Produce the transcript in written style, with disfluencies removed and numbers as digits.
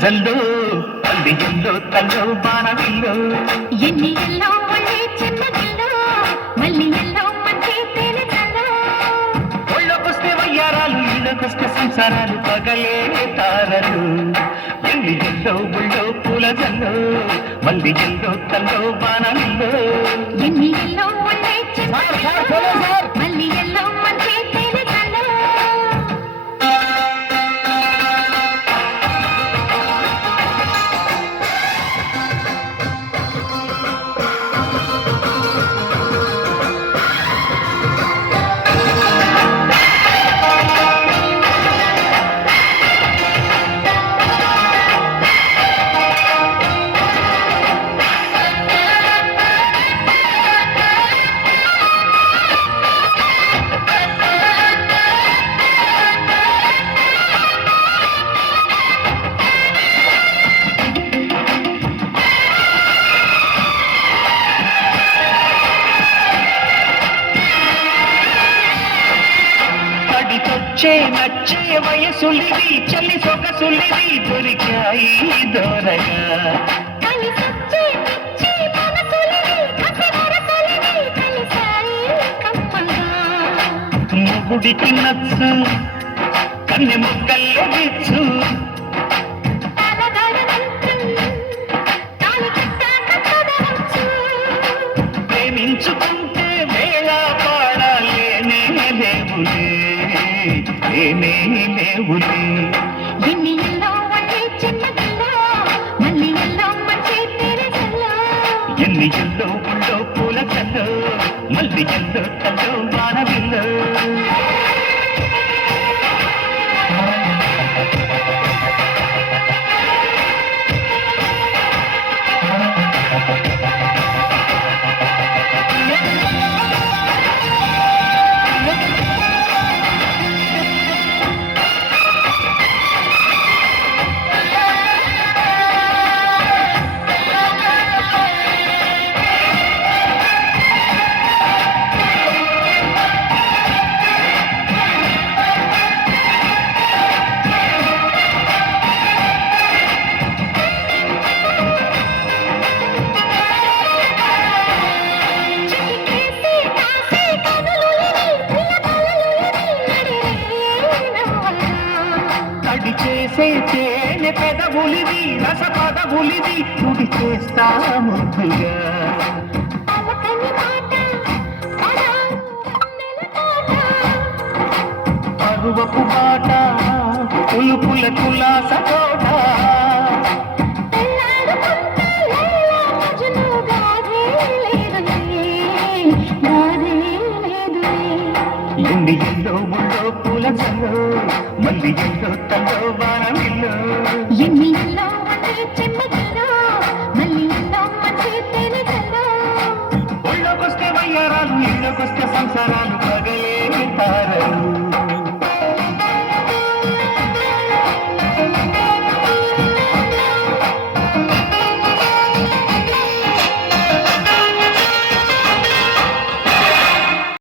జల్లు తల్లి ఎల్లో తల్లో బాణవిల్లు ఎన్ని ఎల్లో మళ్ళీ చిన్నగిల్లో మళ్ళీ ఎల్లో మంచి తేనె చల్లో ఒళ్ళొకొస్తే వయ్యారాలు ఇళ్ళకొస్తే సంసారాలు పగలే తారలు ఎన్ని ఎల్లో ఒళ్ళో పూల జల్లు మళ్ళీ ఎల్లో తల్లో బాణవిల్లు ఎన్ని ఎల్లో మళ్ళీ చిన్నగిల్లో మళ్ళీ ఎల్లో మంచి తేనె చల్లో నచ్చే వయసులివి చల్లి సొగసులివి దొరికాయి దొరగా మొగుడికి నచ్చు కన్నె ముక్కల్లో గిచ్చు ప్రేమించుకుంటే వేళ పాడాలేనే లేవులే లేనే లేవులే ఎన్ని ఎల్లో మళ్ళీ చిన్నగిల్లో మళ్ళీ ఎల్లో మంచి తేనె చల్లో ఎన్ని ఎల్లో ఉళ్ళో పూల చల్లో మళ్ళీ ఎల్లో తల్లో బాణవిల్లో చేసే తేనె పెదవులిది రస పదవులిది తుడి చేస్తా ముద్దుగా పరువపు బాట పులుపుల కులాస తోట ఎన్ని ఎల్లో ముళ్ళో పూల జల్లో మళ్ళీ ఎల్లో తల్లో బాణమిల్లో ఎన్ని ఎల్లో మళ్ళీ చిన్నగిల్లో మళ్ళీ ఎల్లో మంచి తేనె చల్లో ఒళ్ళొకొస్తే వయ్యారాలు ఇళ్ళకొస్తే సంసారాలు పగలే తారలు